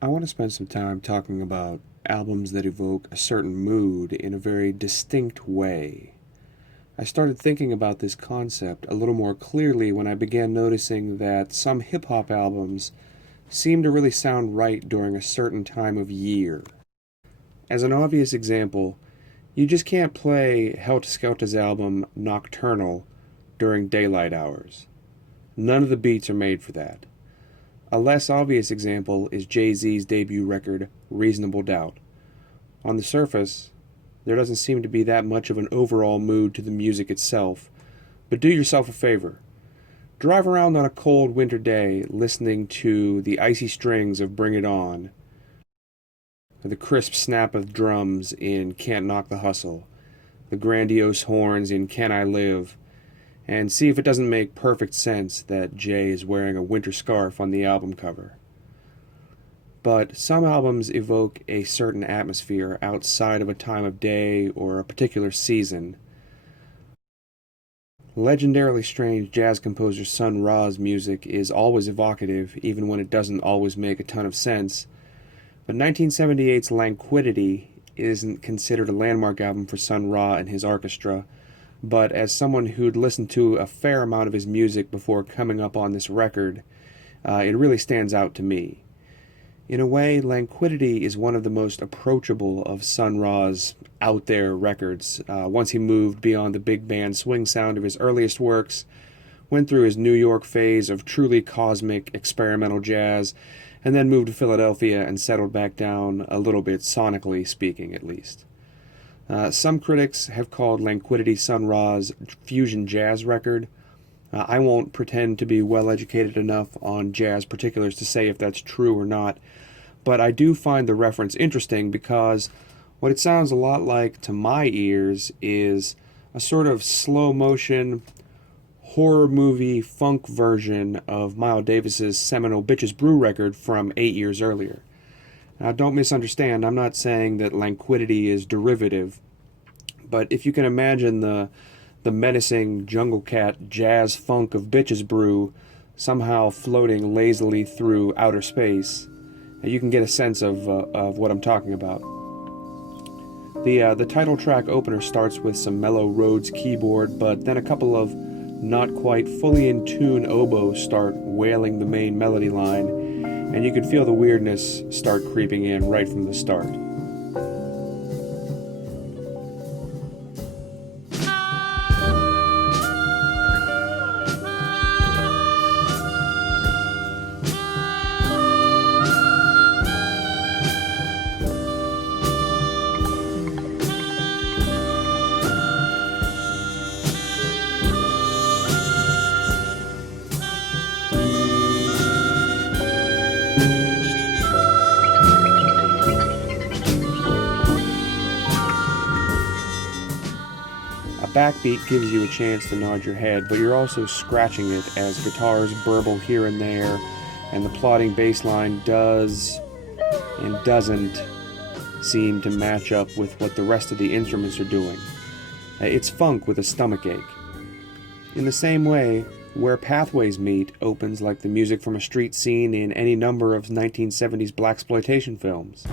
I want to spend some time talking about albums that evoke a certain mood in a very distinct way. I started thinking about this concept a little more clearly when I began noticing that some hip hop albums seem to really sound right during a certain time of year. As an obvious example, you just can't play Helter Skelter's album Nocturnal during daylight hours. None of the beats are made for that. A less obvious example is Jay-Z's debut record, Reasonable Doubt. On the surface, there doesn't seem to be that much of an overall mood to the music itself, but do yourself a favor. Drive around on a cold winter day listening to the icy strings of Bring It On, the crisp snap of drums in Can't Knock the Hustle, the grandiose horns in Can I Live, and see if it doesn't make perfect sense that Jay is wearing a winter scarf on the album cover. But some albums evoke a certain atmosphere outside of a time of day or a particular season. Legendarily strange jazz composer Sun Ra's music is always evocative, even when it doesn't always make a ton of sense. But 1978's Lanquidity isn't considered a landmark album for Sun Ra and his orchestra, but as someone who'd listened to a fair amount of his music before coming up on this record, it really stands out to me. In a way, Lanquidity is one of the most approachable of Sun Ra's out there records. Once he moved beyond the big band swing sound of his earliest works, went through his New York phase of truly cosmic experimental jazz, and then moved to Philadelphia and settled back down a little bit, sonically speaking at least. Some critics have called Lanquidity Sun Ra's fusion jazz record. I won't pretend to be well educated enough on jazz particulars to say if that's true or not, but I do find the reference interesting because what it sounds a lot like to my ears is a sort of slow motion horror movie funk version of Miles Davis's seminal Bitches Brew record from 8 years earlier. Now, don't misunderstand, I'm not saying that Lanquidity is derivative, but if you can imagine the menacing jungle cat jazz funk of Bitches Brew somehow floating lazily through outer space, you can get a sense of what I'm talking about. The title track opener starts with some mellow Rhodes keyboard, but then a couple of not quite fully in tune oboes start wailing the main melody line, and you can feel the weirdness start creeping in right from the start. Backbeat gives you a chance to nod your head, but you're also scratching it as guitars burble here and there, and the plodding bass line does and doesn't seem to match up with what the rest of the instruments are doing. It's funk with a stomachache. In the same way, Where Pathways Meet opens like the music from a street scene in any number of 1970s blaxploitation films.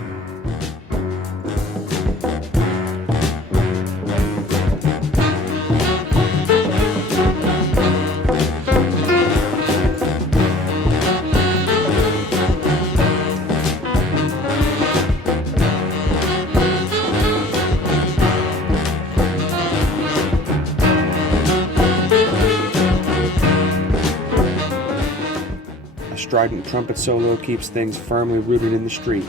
Strident trumpet solo keeps things firmly rooted in the street.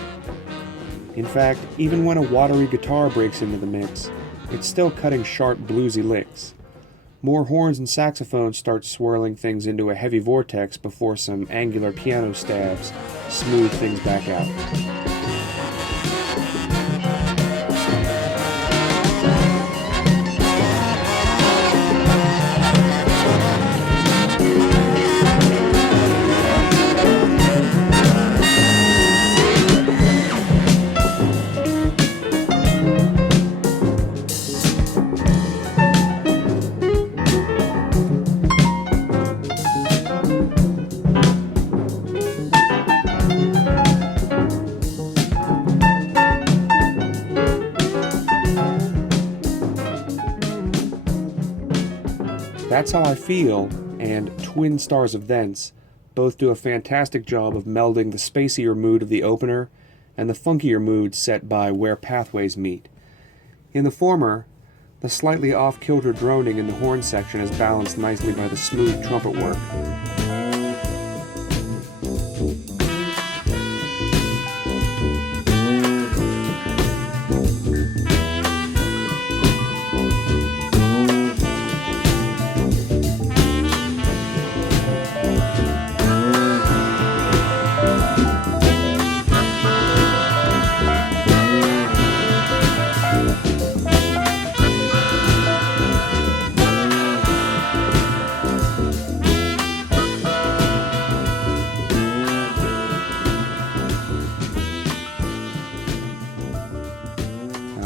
In fact, even when a watery guitar breaks into the mix, it's still cutting sharp bluesy licks. More horns and saxophones start swirling things into a heavy vortex before some angular piano stabs smooth things back out. That's How I Feel and Twin Stars of Thence both do a fantastic job of melding the spacier mood of the opener and the funkier mood set by Where Pathways Meet. In the former, the slightly off-kilter droning in the horn section is balanced nicely by the smooth trumpet work.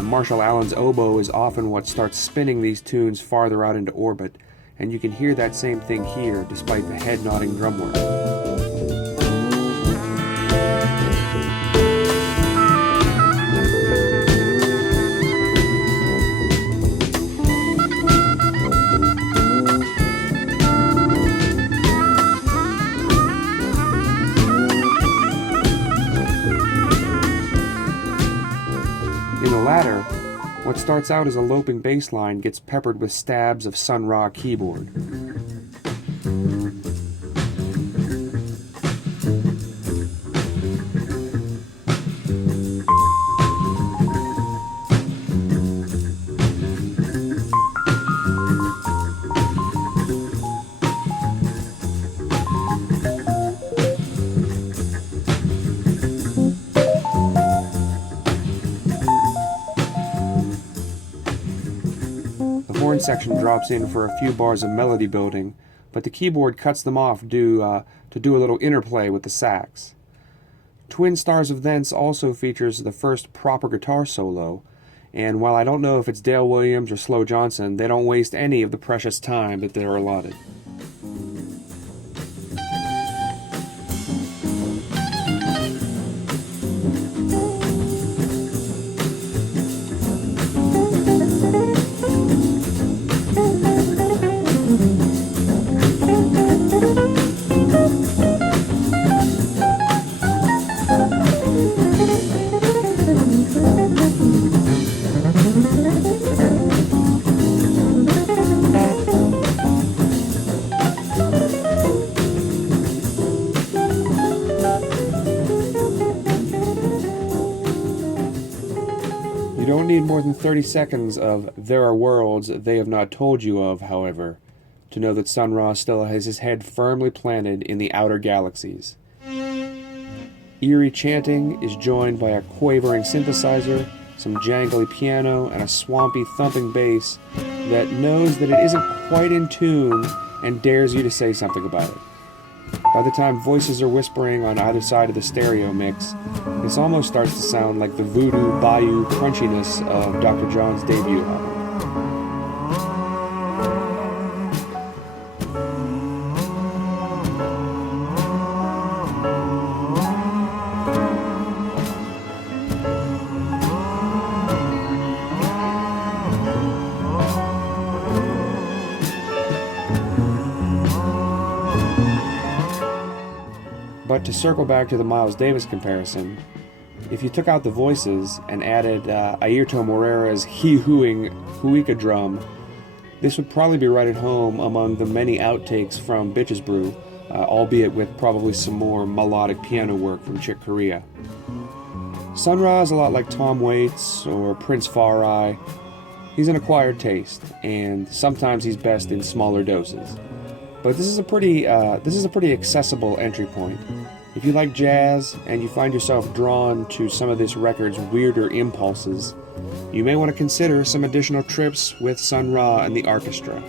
Marshall Allen's oboe is often what starts spinning these tunes farther out into orbit, and you can hear that same thing here despite the head-nodding drum work. In the latter, what starts out as a loping bass line gets peppered with stabs of Sun Ra keyboard. The horn section drops in for a few bars of melody building, but the keyboard cuts them off to do a little interplay with the sax. Twin Stars of Thence also features the first proper guitar solo, and while I don't know if it's Dale Williams or Slow Johnson, they don't waste any of the precious time that they're allotted. You don't need more than 30 seconds of There Are Worlds They Have Not Told You Of, however, to know that Sun Ra still has his head firmly planted in the outer galaxies. Eerie chanting is joined by a quavering synthesizer, some jangly piano, and a swampy thumping bass that knows that it isn't quite in tune and dares you to say something about it. By the time voices are whispering on either side of the stereo mix, this almost starts to sound like the voodoo bayou crunchiness of Dr. John's debut album. But to circle back to the Miles Davis comparison, if you took out the voices and added Ayrton Moreira's hee-hooing huica drum, this would probably be right at home among the many outtakes from Bitches Brew, albeit with probably some more melodic piano work from Chick Corea. Sun Ra is a lot like Tom Waits or Prince Far Eye. He's an acquired taste, and sometimes he's best in smaller doses. But this is a pretty accessible entry point. If you like jazz and you find yourself drawn to some of this record's weirder impulses, you may want to consider some additional trips with Sun Ra and the orchestra.